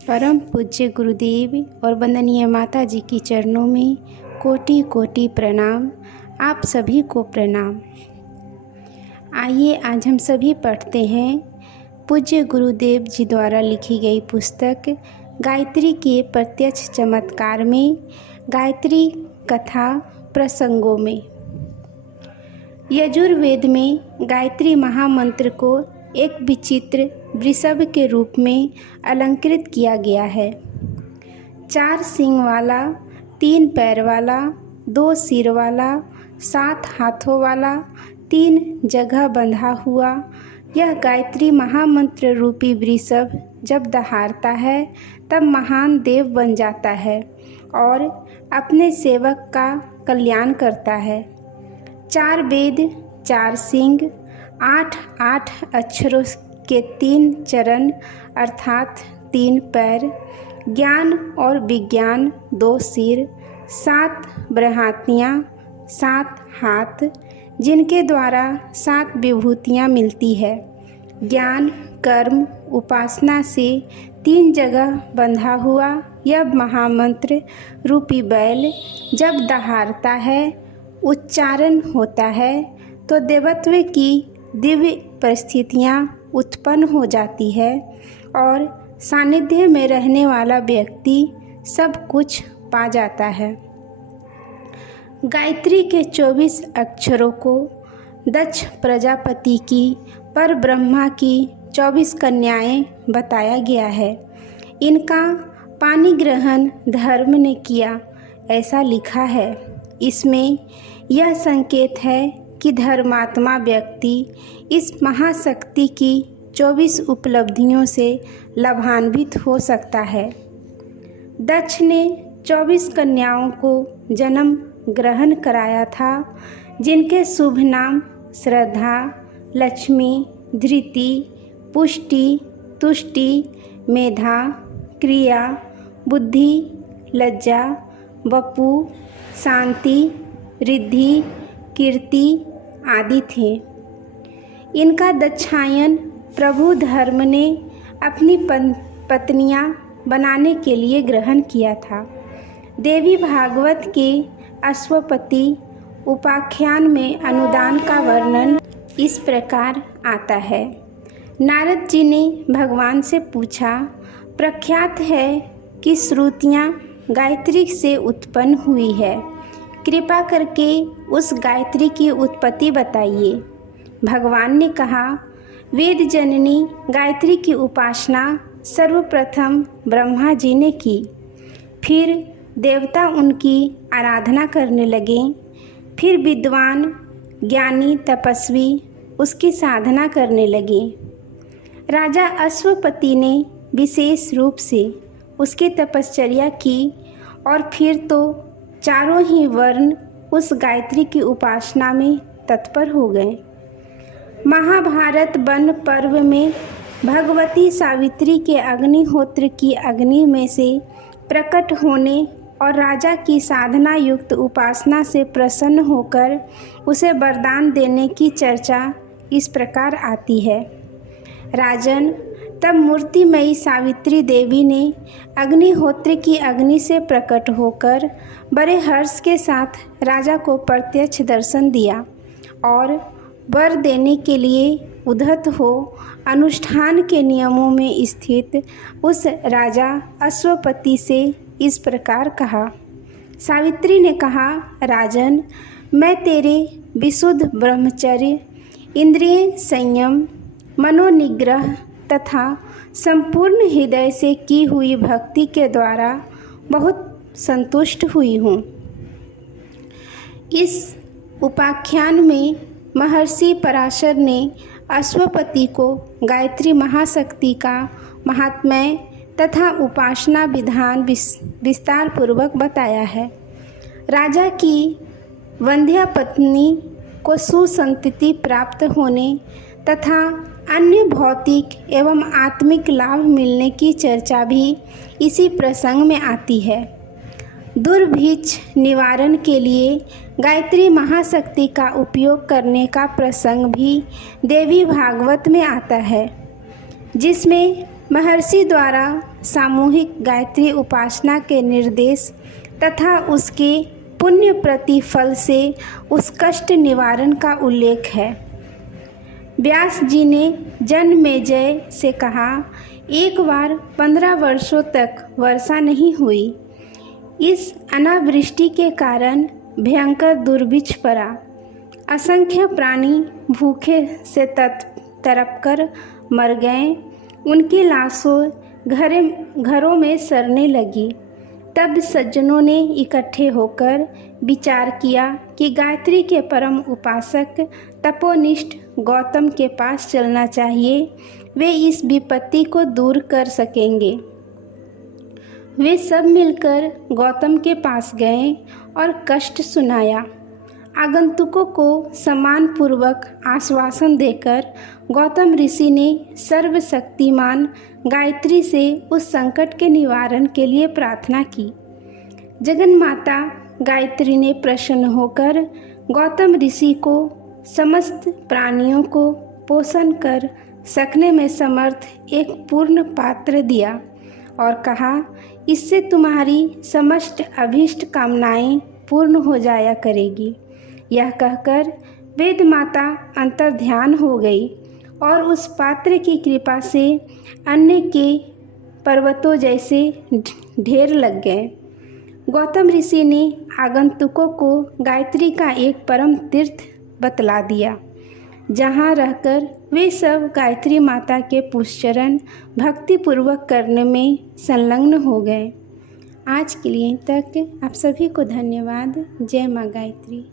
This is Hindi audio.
परम पूज्य गुरुदेव और वंदनीय माता जी की चरणों में कोटि कोटि प्रणाम। आप सभी को प्रणाम। आइए आज हम सभी पढ़ते हैं पूज्य गुरुदेव जी द्वारा लिखी गई पुस्तक गायत्री के प्रत्यक्ष चमत्कार में गायत्री कथा प्रसंगों में। यजुर्वेद में गायत्री महामंत्र को एक विचित्र वृषभ के रूप में अलंकृत किया गया है। 4 सींग वाला, 3 पैर वाला, 2 सिर वाला, 7 हाथों वाला, 3 जगह बंधा हुआ यह गायत्री महामंत्र रूपी वृषभ जब दहाड़ता है तब महान देव बन जाता है और अपने सेवक का कल्याण करता है। 4 वेद, 4 सींग, 8 अक्षरों के 3 चरण अर्थात 3 पैर, ज्ञान और विज्ञान 2 सिर, 7 बृहत्तियाँ 7 हाथ, जिनके द्वारा 7 विभूतियाँ मिलती है। ज्ञान, कर्म, उपासना से 3 जगह बंधा हुआ यह महामंत्र रूपी बैल जब दहाड़ता है, उच्चारण होता है तो देवत्व की दिव्य परिस्थितियाँ उत्पन्न हो जाती है और सानिध्य में रहने वाला व्यक्ति सब कुछ पा जाता है। गायत्री के 24 अक्षरों को दक्ष प्रजापति की पर ब्रह्मा की 24 कन्याएं बताया गया है। इनका पानी ग्रहण धर्म ने किया ऐसा लिखा है। इसमें यह संकेत है कि धर्मात्मा व्यक्ति इस महाशक्ति की 24 उपलब्धियों से लाभान्वित हो सकता है। दक्ष ने 24 कन्याओं को जन्म ग्रहण कराया था, जिनके शुभ नाम श्रद्धा, लक्ष्मी, धृति, पुष्टि, तुष्टि, मेधा, क्रिया, बुद्धि, लज्जा, वपु, शांति, रिद्धि, कीर्ति आदि थे। इनका दक्षायन प्रभु धर्म ने अपनी पत्नियां बनाने के लिए ग्रहण किया था। देवी भागवत के अश्वपति उपाख्यान में अनुदान का वर्णन इस प्रकार आता है। नारद जी ने भगवान से पूछा, प्रख्यात है कि श्रुतियाँ गायत्री से उत्पन्न हुई है, कृपा करके उस गायत्री की उत्पत्ति बताइए। भगवान ने कहा, वेद जननी गायत्री की उपासना सर्वप्रथम ब्रह्मा जी ने की, फिर देवता उनकी आराधना करने लगे, फिर विद्वान, ज्ञानी, तपस्वी उसकी साधना करने लगे। राजा अश्वपति ने विशेष रूप से उसकी तपश्चर्या की और फिर तो चारों ही वर्ण उस गायत्री की उपासना में तत्पर हो गए। महाभारत वन पर्व में भगवती सावित्री के अग्निहोत्र की अग्नि में से प्रकट होने और राजा की साधना युक्त उपासना से प्रसन्न होकर उसे वरदान देने की चर्चा इस प्रकार आती है। राजन, तब मूर्तिमयी सावित्री देवी ने अग्निहोत्र की अग्नि से प्रकट होकर बड़े हर्ष के साथ राजा को प्रत्यक्ष दर्शन दिया और वर देने के लिए उद्धत हो अनुष्ठान के नियमों में स्थित उस राजा अश्वपति से इस प्रकार कहा। सावित्री ने कहा, राजन, मैं तेरे विशुद्ध ब्रह्मचर्य, इंद्रिय संयम, मनोनिग्रह तथा संपूर्ण हृदय से की हुई भक्ति के द्वारा बहुत संतुष्ट हुई हूँ। इस उपाख्यान में महर्षि पराशर ने अश्वपति को गायत्री महाशक्ति का महात्म्य तथा उपासना विधान विस्तार पूर्वक बताया है। राजा की वंध्या पत्नी को सुसंतति प्राप्त होने तथा अन्य भौतिक एवं आत्मिक लाभ मिलने की चर्चा भी इसी प्रसंग में आती है। दुर्भिक्ष निवारण के लिए गायत्री महाशक्ति का उपयोग करने का प्रसंग भी देवी भागवत में आता है, जिसमें महर्षि द्वारा सामूहिक गायत्री उपासना के निर्देश तथा उसके पुण्य प्रतिफल से उस कष्ट निवारण का उल्लेख है। व्यास जी ने जन्मेजय से कहा, एक बार 15 वर्षों तक वर्षा नहीं हुई। इस अनावृष्टि के कारण भयंकर दुर्भिक्ष पड़ा। असंख्य प्राणी भूखे से तड़प कर मर गए। उनकी लाशों घरों में सड़ने लगी। तब सज्जनों ने इकट्ठे होकर विचार किया कि गायत्री के परम उपासक तपोनिष्ठ गौतम के पास चलना चाहिए, वे इस विपत्ति को दूर कर सकेंगे। वे सब मिलकर गौतम के पास गए और कष्ट सुनाया। आगंतुकों को सम्मानपूर्वक आश्वासन देकर गौतम ऋषि ने सर्वशक्तिमान गायत्री से उस संकट के निवारण के लिए प्रार्थना की। जगन्माता गायत्री ने प्रसन्न होकर गौतम ऋषि को समस्त प्राणियों को पोषण कर सकने में समर्थ एक पूर्ण पात्र दिया और कहा, इससे तुम्हारी समस्त अभीष्ट कामनाएं पूर्ण हो जाया करेगी। यह कहकर वेद माता अंतर्ध्यान हो गई और उस पात्र की कृपा से अन्न के पर्वतों जैसे ढेर लग गए। गौतम ऋषि ने आगंतुकों को गायत्री का एक परम तीर्थ बतला दिया, जहाँ रहकर वे सब गायत्री माता के पुष्चरण भक्तिपूर्वक करने में संलग्न हो गए। आज के लिए तक आप सभी को धन्यवाद। जय माँ गायत्री।